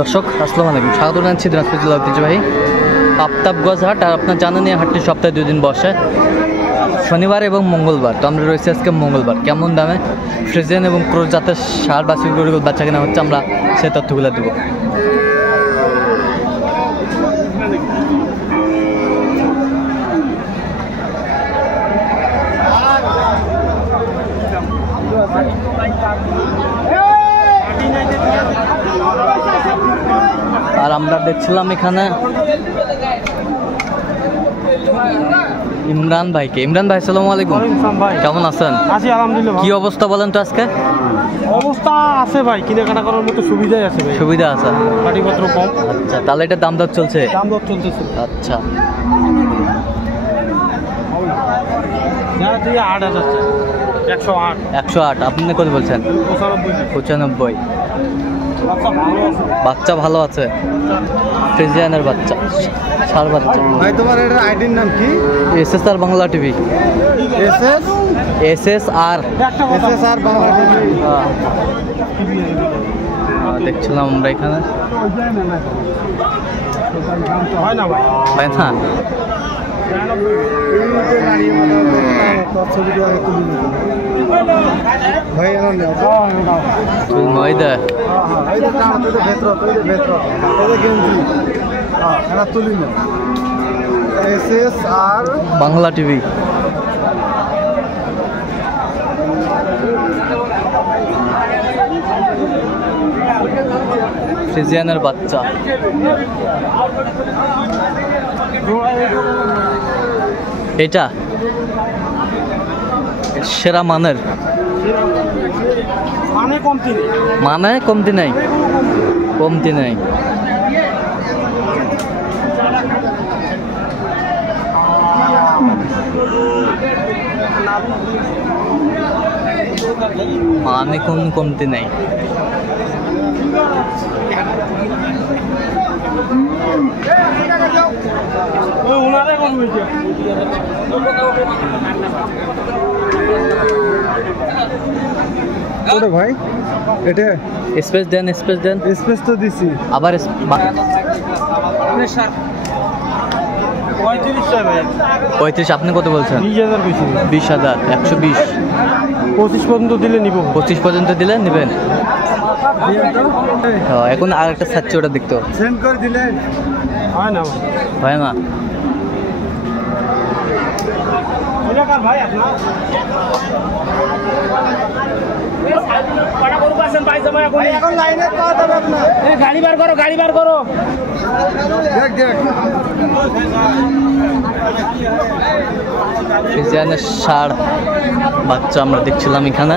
দর্শক আসসালামু আলাইকুম, স্বাগত জানাচ্ছি দিনাজপুর জেলা ঐতিহ্যবাহী আফতাবগঞ্জ হাট। আর আপনার জানেন এই হাটটি সপ্তাহে 2 দিন বসে, শনিবার এবং মঙ্গলবার। তো আমরা রয়েছি আজকে মঙ্গলবার। কেমন দামে ফ্রিজিয়ান এবং ক্রোস জাতের ষাঁড় বাছুর গরুগুলো বাচ্চা কেনা হচ্ছে, আমরা সেই তথ্যগুলো দেবো। আর আমরা দেখছিলাম এখানে ইমরান ভাইকে। ইমরান ভাই আসসালামু আলাইকুম, কেমন আছেন? আছি আলহামদুলিল্লাহ। কি অবস্থা বলেন তো আজকে? অবস্থা আছে ভাই, কেনাকাটা করার মতো সুবিধাই আছে ভাই, সুবিধা আছে, গাড়িপত্র কম। আচ্ছা, তাহলে এটা দাম দর চলছে? দাম দর চলতেছে। আচ্ছা, যারা থেকে 8,000 108 108। আপনি কত বলছেন? 95। বাচ্চা ভালো আছে, ফ্রিজিয়ানের বাচ্চা, ষাঁড় বাচ্চা। ভাই তোমার এটার আইডির নাম কি? SSR Bangla TV. SSR Bangla TV. দেখছিলাম আমরা এখানে। হয় না ভাই, হয় না? ময়দা বাংলা টিভি। ফ্রিজিয়ানের বাচ্চা, এটা সেরা মানের, মানে কমতি নাই, কমতি নাই। মানে কোন কমতি নাই। ভাই এটা স্পেস দেন, স্পেস দেন। স্পেস তো দিছি, আবার 35। আপনি কত বলছেন? 20,000 বেশি। 20,000, 120। 25 পর্যন্ত দিলে নিব। 25 পর্যন্ত দিলে নেবেন? এখন আর একটা ছাড়ছে, ওটা দেখতো সেন্ড করে দিলে হয় না, হয় না। ভাই আপনার গাড়ি বার করো, গাড়ি বার করো। ফ্রিজিয়ানের ষাঁড় বাচ্চা আমরা দেখছিলাম এখানে।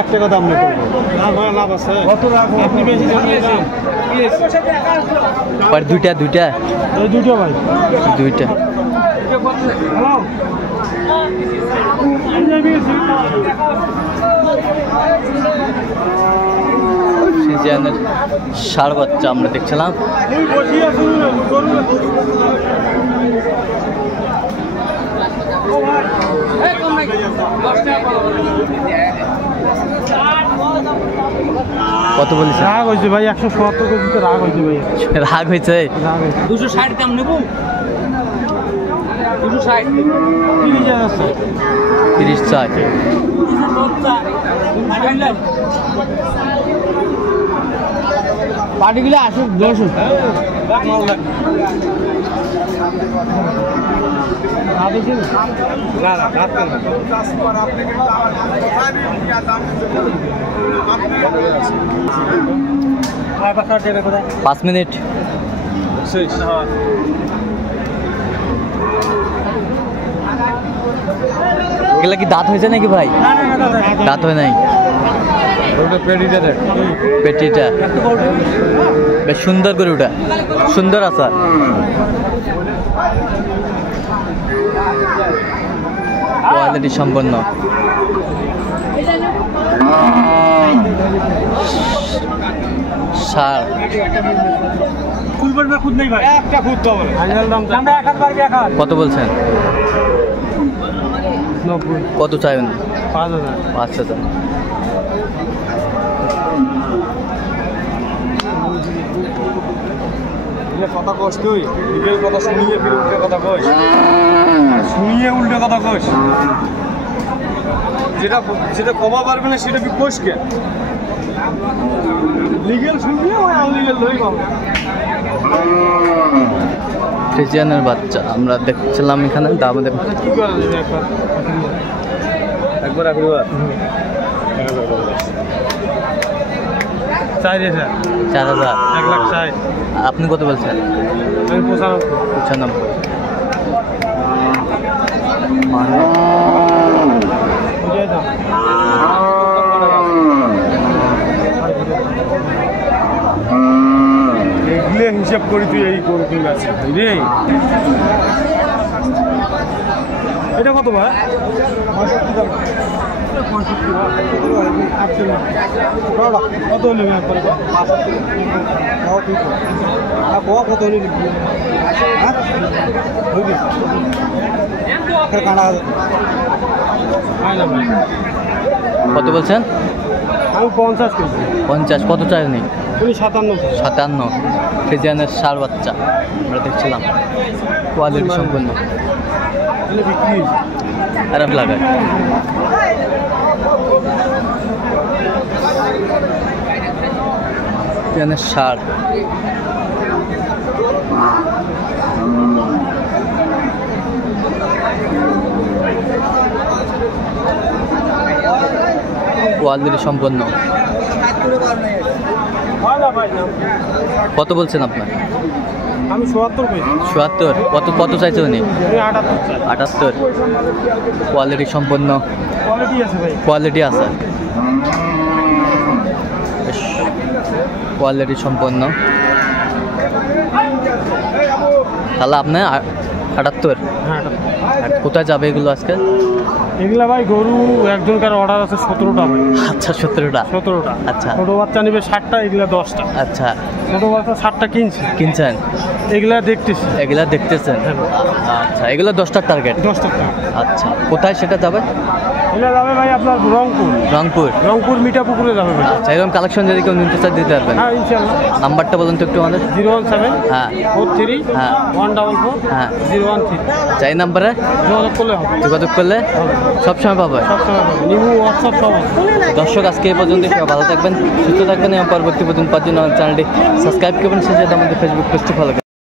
এক টাকা দাম নেই, লাভ আছে। আপনি বেশি দুইটা দুইটা দুইটা ভাই, দুইটা। ফ্রিজিয়ানের ষাঁড় বাচ্চা আমরা দেখছিলাম। কত বলেছে? রাগ হয়েছে ভাই, 170 কেজিতে রাগ হয়েছে ভাই। রাগ হয়েছে? 260 দাম নেব। 260 30 চাই। পার্টিগুলো আসুক, বসুন। পাঁচ মিনিট। এগুলা কি দাঁত হয়েছে নাকি ভাই? দাঁত হয় নাই। পেটিটা বেশ সুন্দর করে, ওটা সুন্দর আছে। কোয়ালিটি সম্পন্ন। ষাঁড় ফুলবার খুদ নেই ভাই, একটা খুদ তো বলে ফাইনাল দাম আমরা 1000 কত বলছেন? 90 কত চাইবেন? 5000 5000। কথা কস তুই লিগেল কথা শুনিয়ে ফিরে উল্টে কথা কস, শুনিয়ে উল্টে কথা কস, যেটা যেটা কমা পারবে না সেটা কোষ কে লিগেল শুনিয়ে ওই আনলিগেল লই পাবো। ফ্রিজিয়ানের বাচ্চা আমরা দেখছিলাম এখানে দাম দেব কি করা যাবে একবার একবার 4000 4000। 1,60,000 আপনি কত বলছেন? আমি 95 95। বুঝাই দাও এগুলো হিসাব করি তুই এই করে তুই আছে রে। এটা কত ভাই? কত নেবে একবারে? কত নেবে? কত বলছেন? আমি 50 কেজি। 50। কত চাইনি? তুমি 57। 57। ফ্রিজিয়ানের ষাঁড় বাচ্চা আমরা দেখছিলাম, কোয়ালিটি সম্পূর্ণ, বিক্রি হয়েছে খারাপ লাগায়। ফ্রিজিয়ানের ষাঁড় কোয়ালিটি সম্পন্ন। কত বলছেন আপনার? আমি 74 পেয়েছি। 74। কত কত চাইছে উনি? 78। 78। কোয়ালিটি সম্পন্ন, কোয়ালিটি আছে ভাই, কোয়ালিটি আছে, বেশ কোয়ালিটি সম্পন্ন। তাহলে আপনি 78। হ্যাঁ আর কোথায় যাবে এগুলো আজকে? এগুলা ভাই গরু একজনকার অর্ডার আছে 17টা ভাই। আচ্ছা 17টা। 17টা। আচ্ছা ছোট বাচ্চা নিবে 60টা, এগুলা 10টা। আচ্ছা। ছোট বাচ্চা 60টা কিনছি, কিনছেন? এগুলা দেখতেছি। এগুলা দেখতেছেন? হ্যাঁ। আচ্ছা, এগুলো 10টার টার্গেট। 10টা। আচ্ছা, কোথায় সেটা যাবে? এগুলা যাবে ভাই আপনার রংপুর। রংপুর। রংপুর মিঠাপুকুরে যাবে ভাই। আচ্ছা, এরকম কালেকশন যদি কেউ নিতে চায় দিতে পারবেন? হ্যাঁ ইনশাআল্লাহ। নাম্বারটা বলুন তো একটু আমাদের। 017 হ্যাঁ 43 হ্যাঁ 144 হ্যাঁ। 013। আচ্ছা, এই নাম্বারে যোগাযোগ করলে হবে। যোগাযোগ করলে সবসময় পাবে। সবসময় পাবে, নিবু হোয়াটসঅ্যাপ সব আছে। দর্শক, আজকে এই পর্যন্ত। সবাই ভালো থাকবেন, সুস্থ থাকবেন এবং পরবর্তী পর্যন্ত পাওয়ার জন্য আমার চ্যানেলটি সাবস্ক্রাইব করবেন, সেই সাথে আমাদের ফেসবুক পেজটি ফলো করবেন।